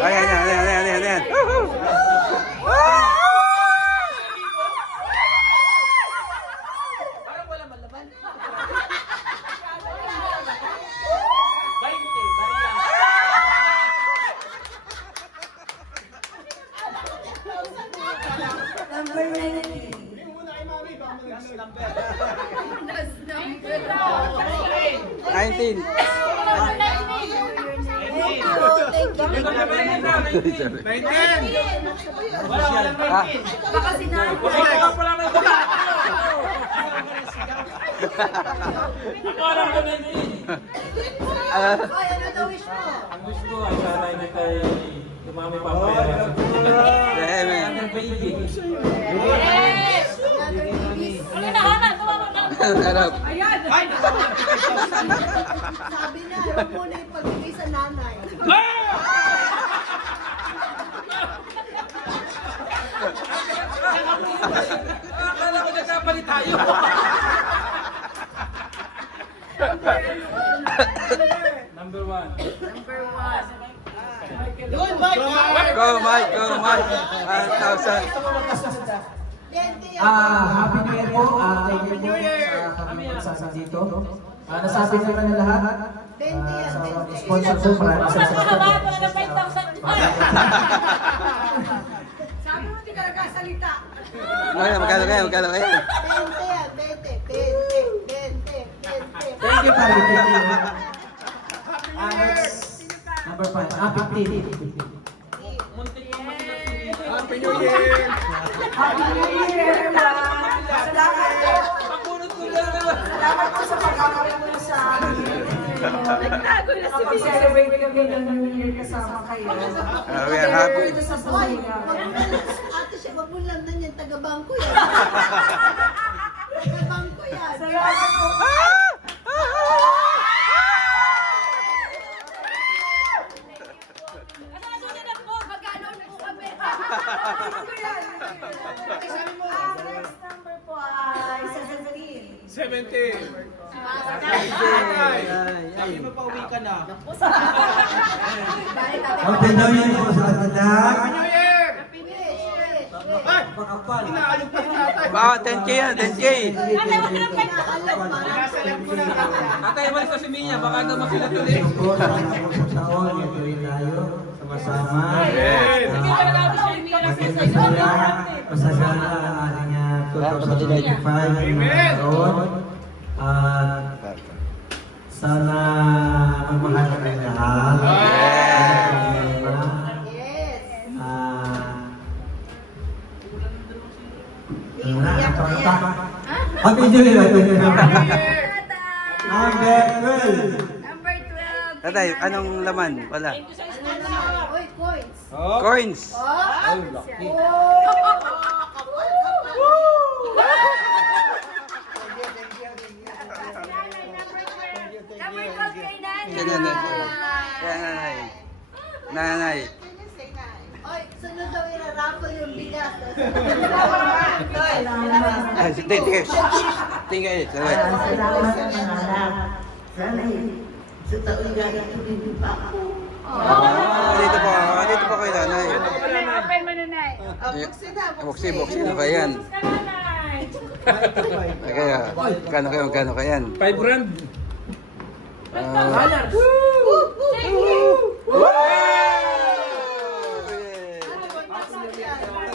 Ayan, ayan, ayan, ayan, ayan, ayan. Parang wala malaman. Number 19. Last number. 19. Walang Ah. 19. Baka sinabi. Ah, Ay, ano daw wish mo? Ang gusto ko ay sana ay kay dumami pa ang pera. amen. Baby. Sarap. Sabi niya, huwag muna ipagigay sa nanay. Akala ko nagkapalit tayo. Number 1. Yun, Mike! Go, Mike. Go, Mike. 1,000. Happy New Year po. Thank you po sa kami pagsasama dito. Nasabi naman na lahat. Sa sponsor po, maraming salamat. Sabi mo, hindi ka nagkasalita. Magkano kaya? Magkano kaya? 20 yan, 20. Thank you, Pari. Thank you. Next, number 5. 15. Happy New Year! Happy New Year, everyone! Salamat po sa pagkakawin mo sa amin. Kapag-celebrate kami ng New Year kasama kayo. We are happy. Ito sa buhay namin. Ate siya, wag mo lang na yan, taga-bangko yan. Taga-bangko yan. Salamat po. Next number po ay 17. 17. Sabi mo pa uwi ka na. Happy New Year po sa kanila. Happy New Year! Ay! Pakapal. Inaalok pa rin natin. 10K yan, 10K. Nasalag mo na natin. Atay, malis na si Mia. Baka daw masila tuloy. Ito po, sa isang taon, ito rin tayo. Sama-sama. Yes. Masasana ang ating 2025 na taon. At sana magmahal kami lahat. Yes. Happy New Year! Happy New Year! Number 12. Tatay, anong laman? Wala. Oy, coins. Coins. Ganyan na. Nanay. Nanay. Oy, sunod daw ira-raffle yung bigas. Tingin. Tingin. Salamat anak. Sana sa taon ganito dito pa ako. Dito po kayo, nanay. Open mo na, Nay. Buksi na ba yan? Kaya, kano kayo, kano kayan? 5 grand. $5.